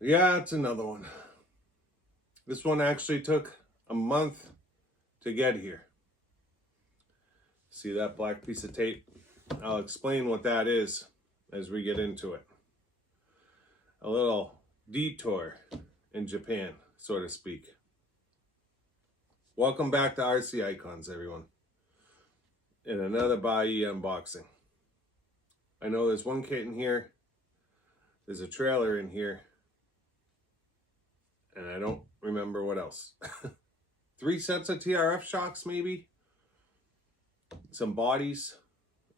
Yeah, it's another one. This one actually took a month to get here. See that black piece of tape? I'll explain what that is as we get into it. A little detour in Japan, so to speak. Welcome back to RC Icons, everyone. And another Buyee unboxing. I know there's one kit in here. There's a trailer in here. And I don't remember what else. 3 sets of TRF shocks, maybe. Some bodies.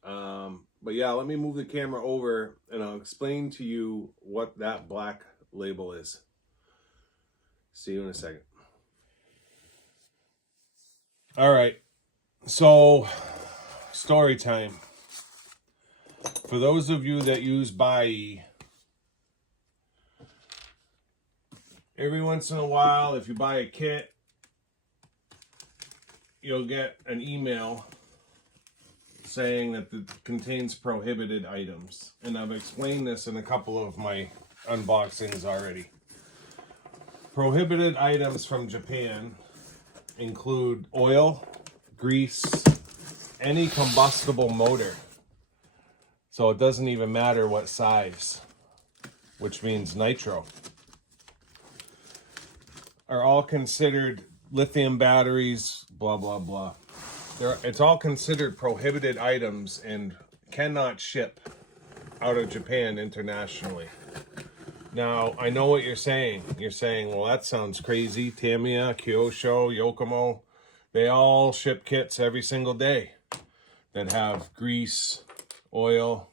But yeah, let me move the camera over and I'll explain to you what that black label is. See you in a second. All right. So, story time. For those of you that use Buyee, every once in a while, if you buy a kit, you'll get an email saying that it contains prohibited items. And I've explained this in a couple of my unboxings already. Prohibited items from Japan include oil, grease, any combustible motor. So it doesn't even matter what size, which means nitro. Are all considered lithium batteries, blah, blah, blah. It's all considered prohibited items and cannot ship out of Japan internationally. Now, I know what you're saying. You're saying, well, that sounds crazy. Tamiya, Kyosho, Yokomo, they all ship kits every single day that have grease, oil,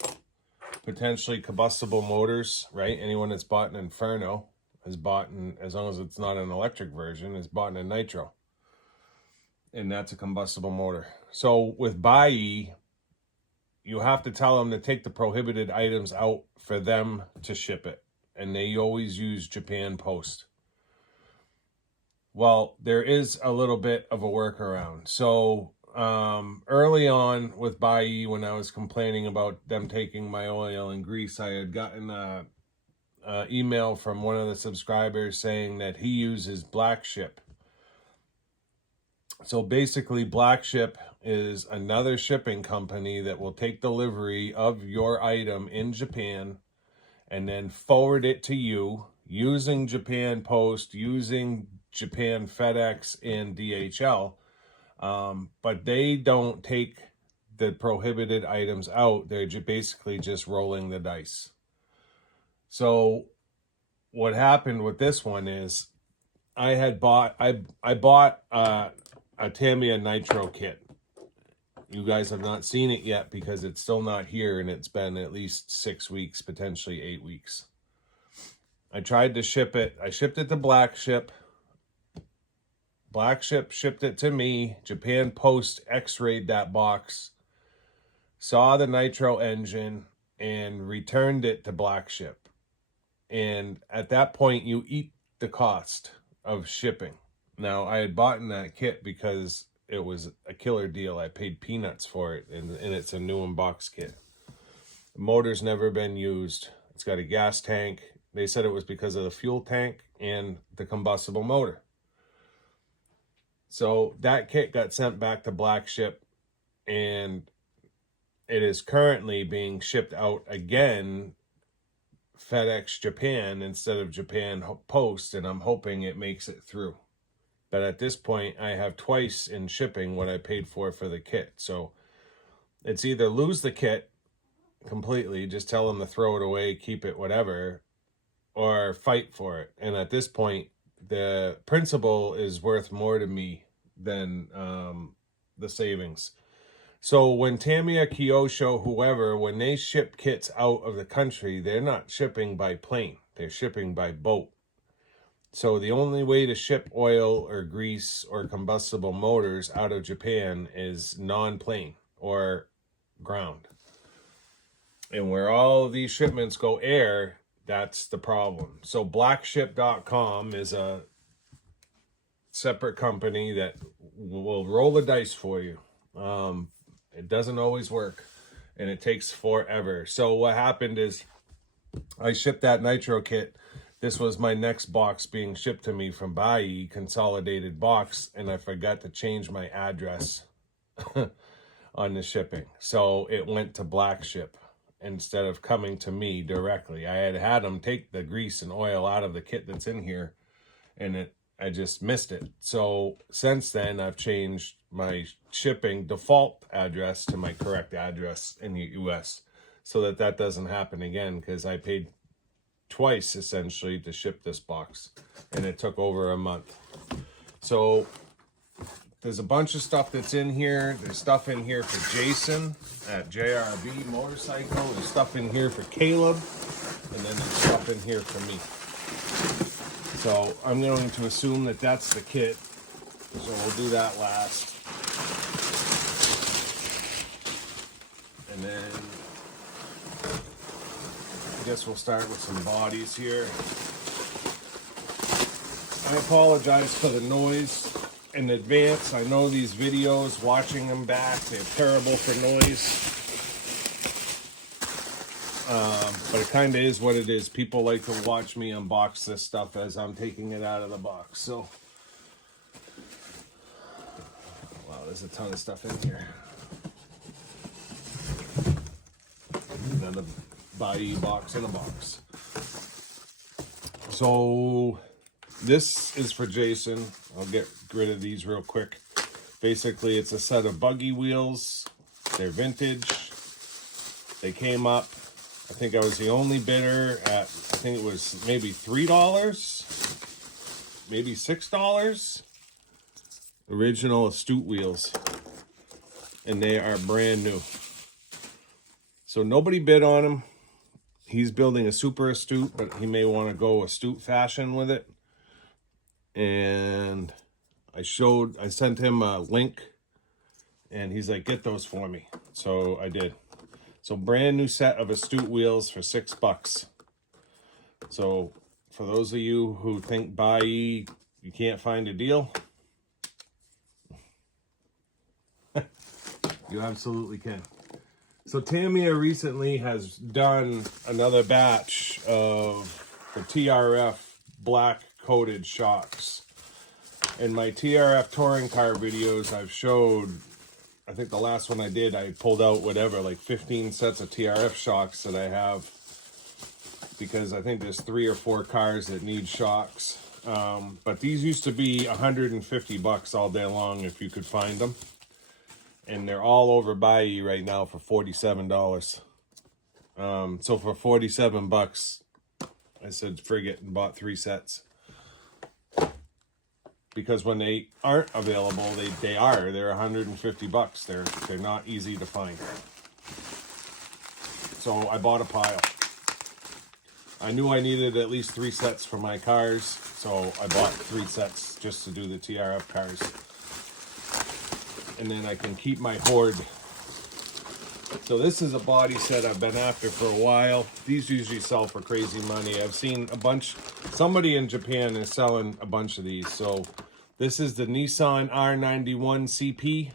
potentially combustible motors, right? Anyone that's bought an Inferno has bought, as long as it's not an electric version, has bought a nitro. And that's a combustible motor. So with Buyee, you have to tell them to take the prohibited items out for them to ship it. And they always use Japan Post. Well, there is a little bit of a workaround. So early on with Buyee, when I was complaining about them taking my oil and grease, I had gotten a email from one of the subscribers saying that he uses Blackship. So basically, Blackship is another shipping company that will take delivery of your item in Japan and then forward it to you using Japan Post, using Japan FedEx and DHL. But they don't take the prohibited items out. They're basically just rolling the dice. So what happened with this one is I bought a Tamiya Nitro kit. You guys have not seen it yet because it's still not here and it's been at least 6 weeks, potentially 8 weeks. I tried to ship it. I shipped it to Blackship. Blackship shipped it to me. Japan Post x-rayed that box, saw the nitro engine, and returned it to Blackship. And at that point, you eat the cost of shipping. Now, I had bought in that kit because it was a killer deal. I paid peanuts for it, and it's a new unbox kit. The motor's never been used. It's got a gas tank. They said it was because of the fuel tank and the combustible motor. So that kit got sent back to Blackship, and it is currently being shipped out again, FedEx Japan instead of Japan Post, and I'm hoping it makes it through. But at this point, I have twice in shipping what I paid for the kit. So it's either lose the kit completely, just tell them to throw it away, keep it, whatever, or fight for it. And at this point, the principal is worth more to me than the savings. So when Tamiya, Kyosho, whoever, when they ship kits out of the country, they're not shipping by plane. They're shipping by boat. So the only way to ship oil or grease or combustible motors out of Japan is non-plane or ground. And where all of these shipments go air, that's the problem. So Blackship.com is a separate company that will roll the dice for you. It doesn't always work, and it takes forever. So what happened is I shipped that nitro kit this was my next box being shipped to me from Buyee, consolidated box, and I forgot to change my address on the shipping. So it went to Blackship instead of coming to me directly. I had them take the grease and oil out of the kit that's in here, and I just missed it. So since then, I've changed my shipping default address to my correct address in the US so that that doesn't happen again, because I paid twice essentially to ship this box, and it took over a month. So there's a bunch of stuff that's in here. There's stuff in here for Jason at JRB Motorcycle. There's stuff in here for Caleb, and then there's stuff in here for me. So I'm going to assume that that's the kit. So we'll do that last. And then I guess we'll start with some bodies here. I apologize for the noise in advance. I know these videos, watching them back, they're terrible for noise. But it kind of is what it is. People like to watch me unbox this stuff as I'm taking it out of the box. So, wow, there's a ton of stuff in here. Another Buyee box in a box. So this is for Jason. I'll get rid of these real quick. Basically, it's a set of buggy wheels. They're vintage. They came up. I think I was the only bidder at, I think it was maybe $3, maybe $6. Original Astute wheels. And they are brand new. So nobody bid on them. He's building a super Astute, but he may want to go Astute fashion with it. And I sent him a link, and he's like, get those for me. So I did. So brand new set of Astute wheels for $6. So for those of you who think Buyee, you can't find a deal, you absolutely can. So Tamiya recently has done another batch of the TRF black coated shocks. In my TRF touring car videos, I've showed, I think the last one I did, I pulled out whatever, like 15 sets of TRF shocks that I have, because I think there's 3 or 4 cars that need shocks. But these used to be $150 all day long if you could find them. And they're all over Buyee right now for $47. So for $47, I said frig it and bought 3 sets. Because when they aren't available, they're $150. They're not easy to find. So I bought a pile. I knew I needed at least 3 sets for my cars, so I bought 3 sets just to do the TRF cars. And then I can keep my hoard. So this is a body set I've been after for a while. These usually sell for crazy money. I've seen a bunch, somebody in Japan is selling a bunch of these. So this is the Nissan R91CP.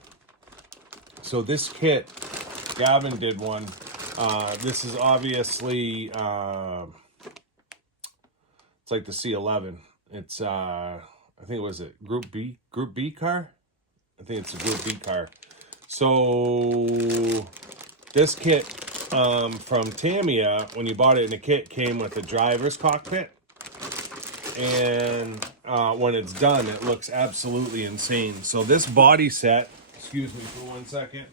So this kit, Gavin did one. This is obviously, it's like the C11. It's, I think it was a Group B car? I think it's a Group B car. So this kit from Tamiya, when you bought it in the kit, came with a driver's cockpit. And when it's done, it looks absolutely insane. So this body set, excuse me for 1 second.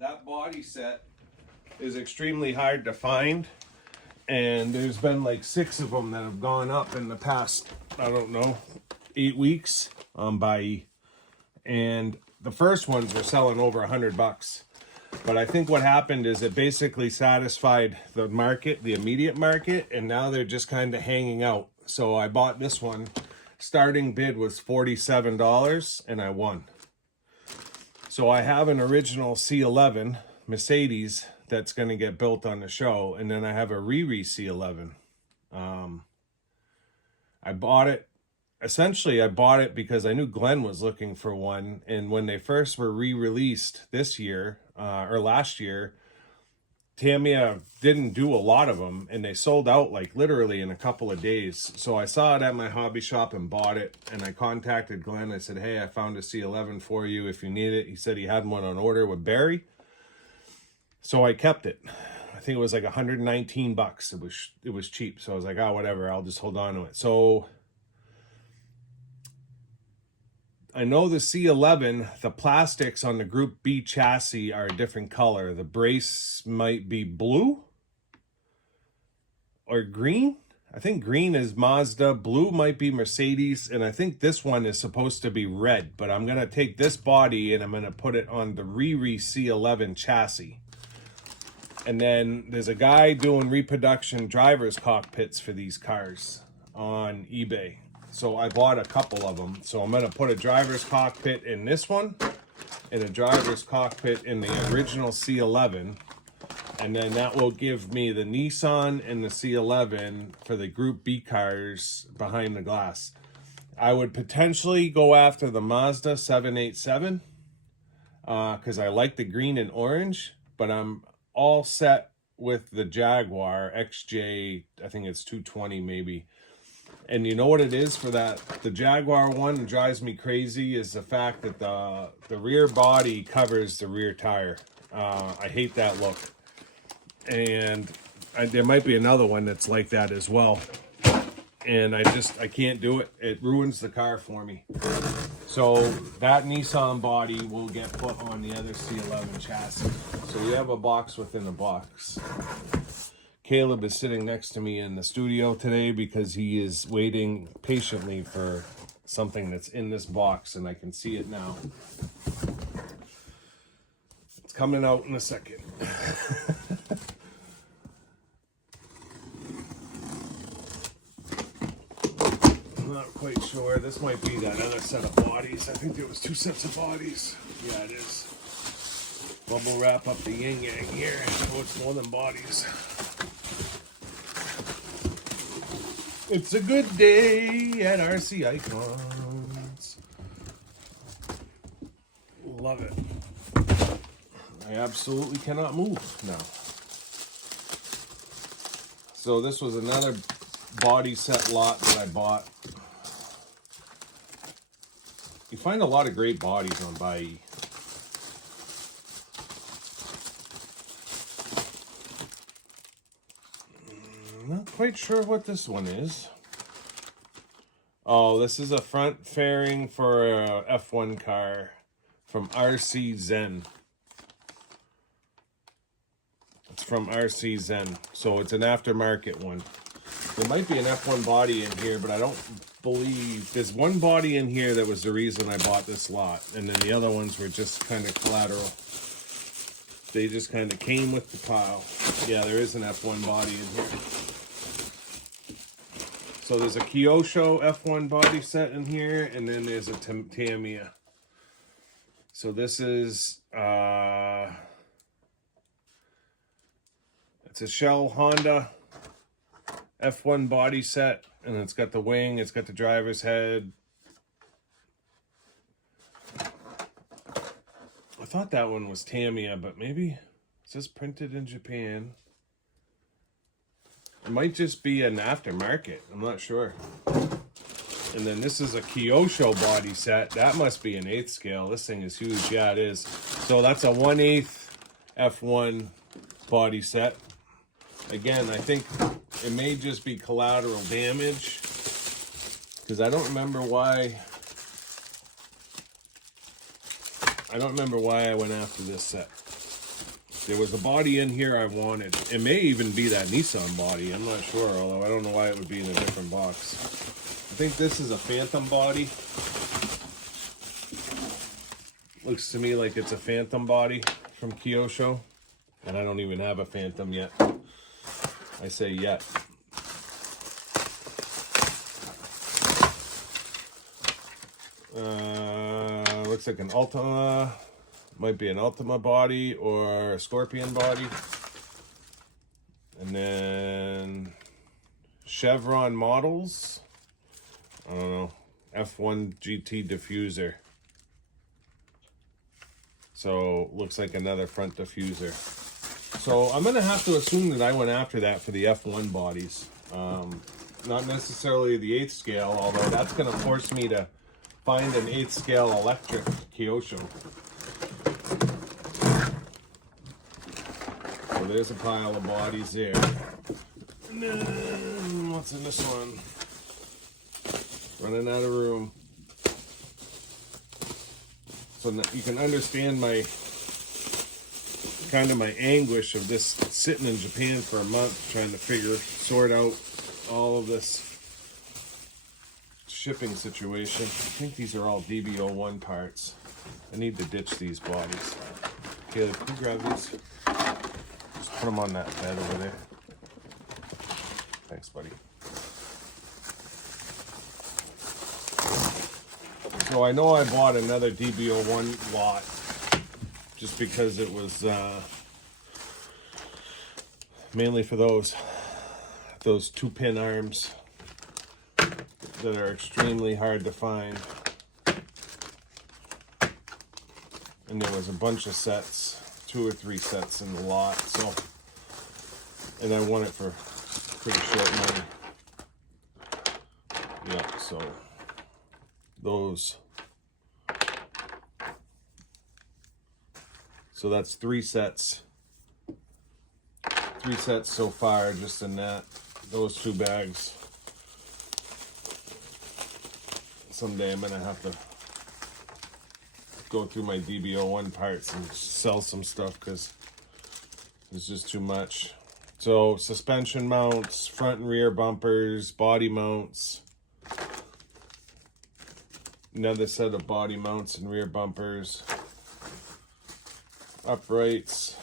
That body set is extremely hard to find. And there's been like 6 of them that have gone up in the past, I don't know, 8 weeks on Buyee. And the first ones were selling over $100. But I think what happened is it basically satisfied the market, the immediate market, and now they're just kind of hanging out. So I bought this one. Starting bid was $47, and I won. So I have an original C11 Mercedes that's going to get built on the show, and then I have a Riri C11. I bought it essentially I bought it because I knew Glenn was looking for one, and when they first were re-released this year or last year, Tamiya didn't do a lot of them, and they sold out like literally in a couple of days. So I saw it at my hobby shop and bought it, and I contacted Glenn. I said, hey, I found a C11 for you if you need it. He said he had one on order with Barry, so I kept it. I think it was like 119 bucks. It was cheap, so I was like, oh, whatever, I'll just hold on to it. So I know the C11, the plastics on the Group B chassis are a different color. The brace might be blue or green. I think green is Mazda, blue might be Mercedes, and I think this one is supposed to be red. But I'm going to take this body and I'm going to put it on the Riri C11 chassis. And then there's a guy doing reproduction driver's cockpits for these cars on eBay. So I bought a couple of them. So I'm going to put a driver's cockpit in this one and a driver's cockpit in the original C11. And then that will give me the Nissan and the C11 for the Group B cars behind the glass. I would potentially go after the Mazda 787 because I like the green and orange, but I'm all set with the Jaguar XJ, I think it's 220 maybe. And you know what it is for that? The Jaguar one that drives me crazy is the fact that the rear body covers the rear tire. I hate that look. And there might be another one that's like that as well. And I can't do it. It ruins the car for me. So that Nissan body will get put on the other C11 chassis. So we have a box within a box. Caleb is sitting next to me in the studio today because he is waiting patiently for something that's in this box, and I can see it now. It's coming out in a second. I'm not quite sure. This might be that other set of bodies. I think there was 2 sets of bodies. Yeah, it is. Bubble wrap up the yin yang here. Oh, it's more than bodies. It's a good day at RC Icons. Love it. I absolutely cannot move now. So this was another body set lot that I bought. You find a lot of great bodies on Buyee. Not quite sure what this one is. Oh, this is a front fairing for a F1 car from RC Zen. It's from RC Zen, so it's an aftermarket one. There might be an F1 body in here, but I don't believe... There's one body in here that was the reason I bought this lot, and then the other ones were just kind of collateral. They just kind of came with the pile. Yeah, there is an F1 body in here. So there's a Kyosho F1 body set in here, and then there's a Tamiya. So this is, it's a Shell Honda F1 body set, and it's got the wing, it's got the driver's head. I thought that one was Tamiya, but maybe it says printed in Japan. It might just be an aftermarket. I'm not sure. And then this is a Kyosho body set. That must be an 1/8 scale. This thing is huge. Yeah, it is. So that's a 1/8 F1 body set. Again, I think it may just be collateral damage because I don't remember why. I don't remember why I went after this set. There was a body in here I wanted. It may even be that Nissan body. I'm not sure, although I don't know why it would be in a different box. I think this is a Phantom body. Looks to me like it's a Phantom body from Kyosho. And I don't even have a Phantom yet. I say yet. Looks like an Ultima. Might be an Ultima body or a Scorpion body. And then Chevron models. I don't know. F1 GT diffuser. So looks like another front diffuser. So I'm gonna have to assume that I went after that for the F1 bodies. Not necessarily the 8th scale, although that's gonna force me to find an 8th scale electric Kyosho. So there's a pile of bodies there. And then, what's in this one? Running out of room. So you can understand my kind of my anguish of this sitting in Japan for a month trying to sort out all of this shipping situation. I think these are all DB01 parts. I need to ditch these bodies. Okay, can you grab these? Just put them on that bed over there. Thanks, buddy. So I know I bought another DB01 lot just because it was mainly for those 2-pin arms that are extremely hard to find. And there was a bunch of sets, 2 or 3 sets in the lot. So, and I won it for pretty short money. Yeah, so those. So that's 3 sets. 3 sets so far, just in those 2 bags. Someday I'm gonna have to go through my DB01 parts and sell some stuff because it's just too much. So suspension mounts, front and rear bumpers, body mounts. Another set of body mounts and rear bumpers. Uprights.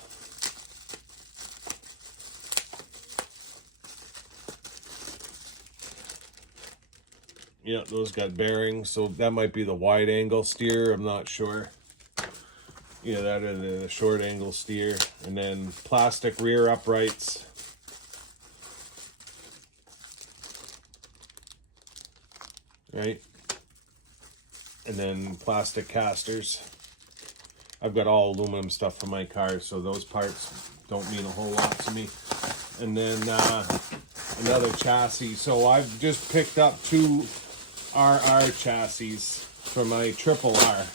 Yeah, those got bearings, so that might be the wide angle steer, I'm not sure. Yeah, that or the short angle steer. And then plastic rear uprights. Right? And then plastic casters. I've got all aluminum stuff for my car, so those parts don't mean a whole lot to me. And then another chassis. So I've just picked up 2 RR chassis for my Triple R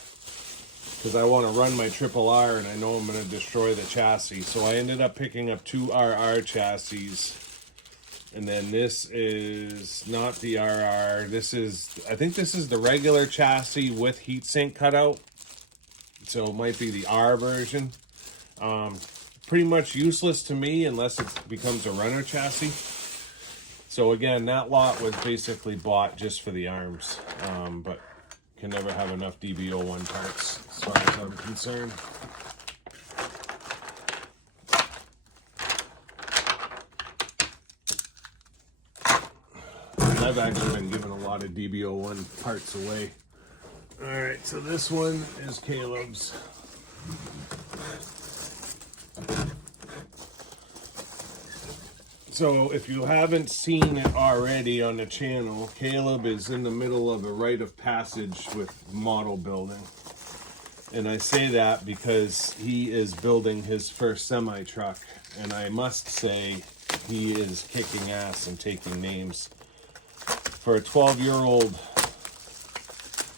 because I want to run my Triple R and I know I'm going to destroy the chassis. So I ended up picking up 2 RR chassis. And then this is not the RR. I think this is the regular chassis with heatsink cutout. So it might be the R version. Pretty much useless to me unless it becomes a runner chassis. So again, that lot was basically bought just for the arms, but can never have enough DB01 parts as far as I'm concerned. And I've actually been giving a lot of DB01 parts away. All right, so this one is Caleb's. So if you haven't seen it already on the channel, Caleb is in the middle of a rite of passage with model building. And I say that because he is building his first semi-truck. And I must say, he is kicking ass and taking names. For a 12-year-old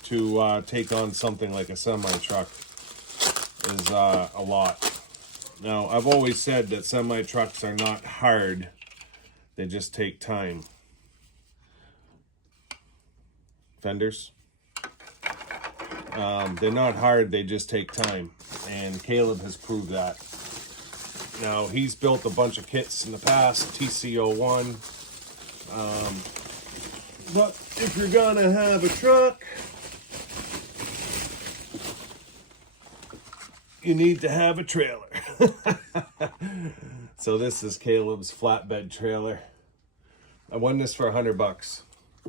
to take on something like a semi-truck is a lot. Now, I've always said that semi-trucks are not hard. They just take time. Fenders. They're not hard, they just take time. And Caleb has proved that. Now, he's built a bunch of kits in the past, TC01. But if you're gonna have a truck, you need to have a trailer. So this is Caleb's flatbed trailer. I won this for $100.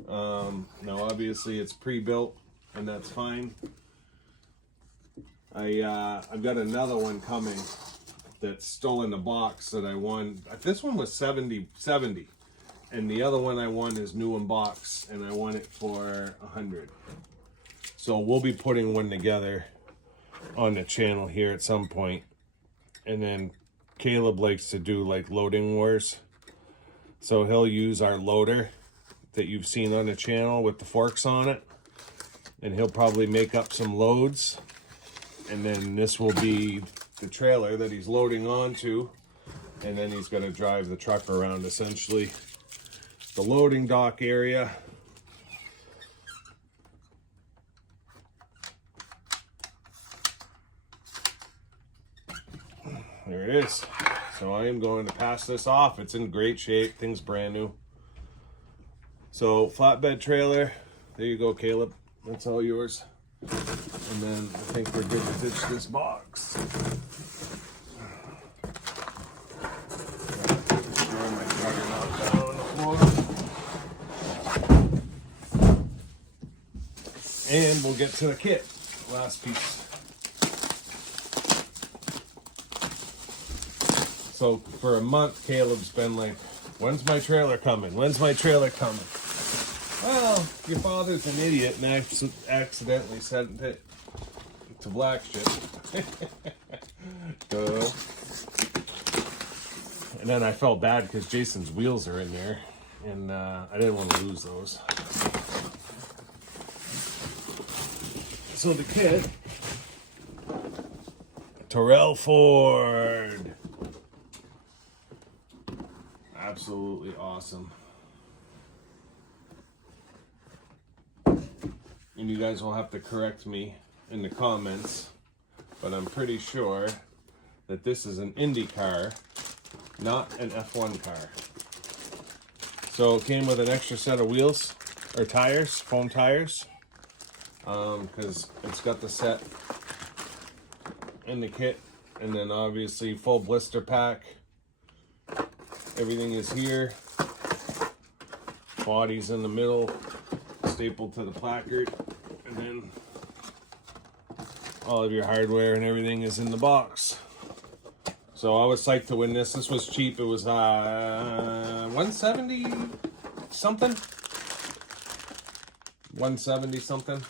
Now obviously it's pre-built and that's fine. I've got another one coming that's still in the box that I won. This one was $70. And the other one I won is new unbox, and I won it for 100. So we'll be putting one together on the channel here at some point. And then Caleb likes to do like loading wars. So he'll use our loader that you've seen on the channel with the forks on it. And he'll probably make up some loads. And then this will be the trailer that he's loading onto. And then he's going to drive the truck around essentially the loading dock area. There it is. So I am going to pass this off. It's in great shape. Thing's brand new. So flatbed trailer. There you go, Caleb. That's all yours. And then I think we're good to ditch this box. Throw my juggernaut down on the floor. And we'll get to the kit. Last piece. So for a month, Caleb's been like, when's my trailer coming? When's my trailer coming? Well, your father's an idiot and accidentally sent it to Blackship. Duh. And then I felt bad because Jason's wheels are in there, and I didn't want to lose those. So the kit, Tyrrell Ford. Absolutely awesome. And you guys will have to correct me in the comments, but I'm pretty sure that this is an Indy car, not an F1 car. So it came with an extra set of wheels, or tires, foam tires, because it's got the set in the kit, and then obviously full blister pack. Everything is here. Body's in the middle, stapled to the placard, and then all of your hardware and everything is in the box. So I was psyched to win this. This was cheap. It was 170 something. 170 something.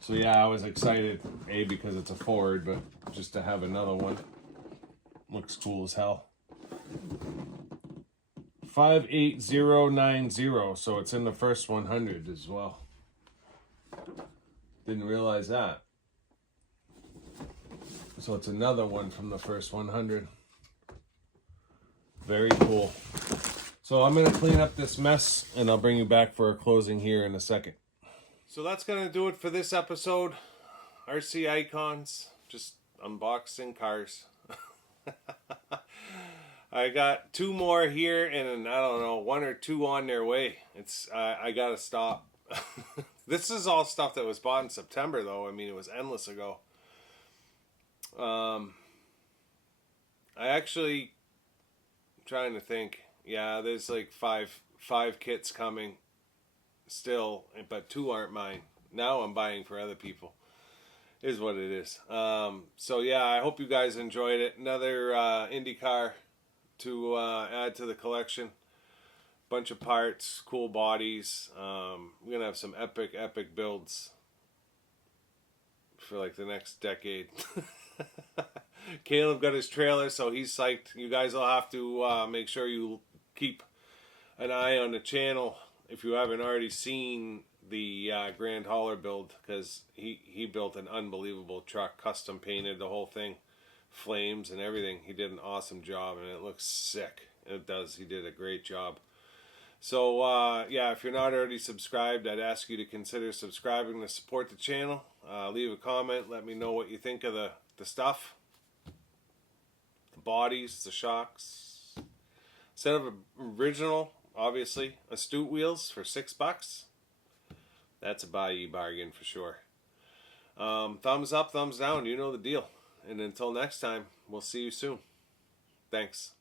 So yeah, I was excited. A, because it's a Ford, but just to have another one. Looks cool as hell. 58090, so it's in the first 100 as well. Didn't realize that. So it's another one from the first 100. Very cool. So I'm going to clean up this mess, and I'll bring you back for a closing here in a second. So that's going to do it for this episode. RC Icons, just unboxing cars. I got 2 more here, and I don't know, 1 or 2 on their way. I gotta stop. This is all stuff that was bought in September, though. I mean, it was endless ago. I actually, I'm trying to think. Yeah, there's like five kits coming still, but 2 aren't mine. Now I'm buying for other people. Is what it is. So yeah, I hope you guys enjoyed it. Another Indy car to add to the collection. Bunch of parts, cool bodies. We're gonna have some epic builds for like the next decade. Caleb got his trailer, so he's psyched. You guys will have to make sure you keep an eye on the channel if you haven't already seen the Grand Hauler build, because he built an unbelievable truck, custom painted the whole thing, flames and everything. He did an awesome job, and it looks sick. It does. He did a great job. So yeah, if you're not already subscribed, I'd ask you to consider subscribing to support the channel. Leave a comment. Let me know what you think of the stuff, the bodies, the shocks. Instead of original, obviously, Astute wheels for $6. That's a Buyee bargain for sure. Thumbs up, thumbs down. You know the deal. And until next time, we'll see you soon. Thanks.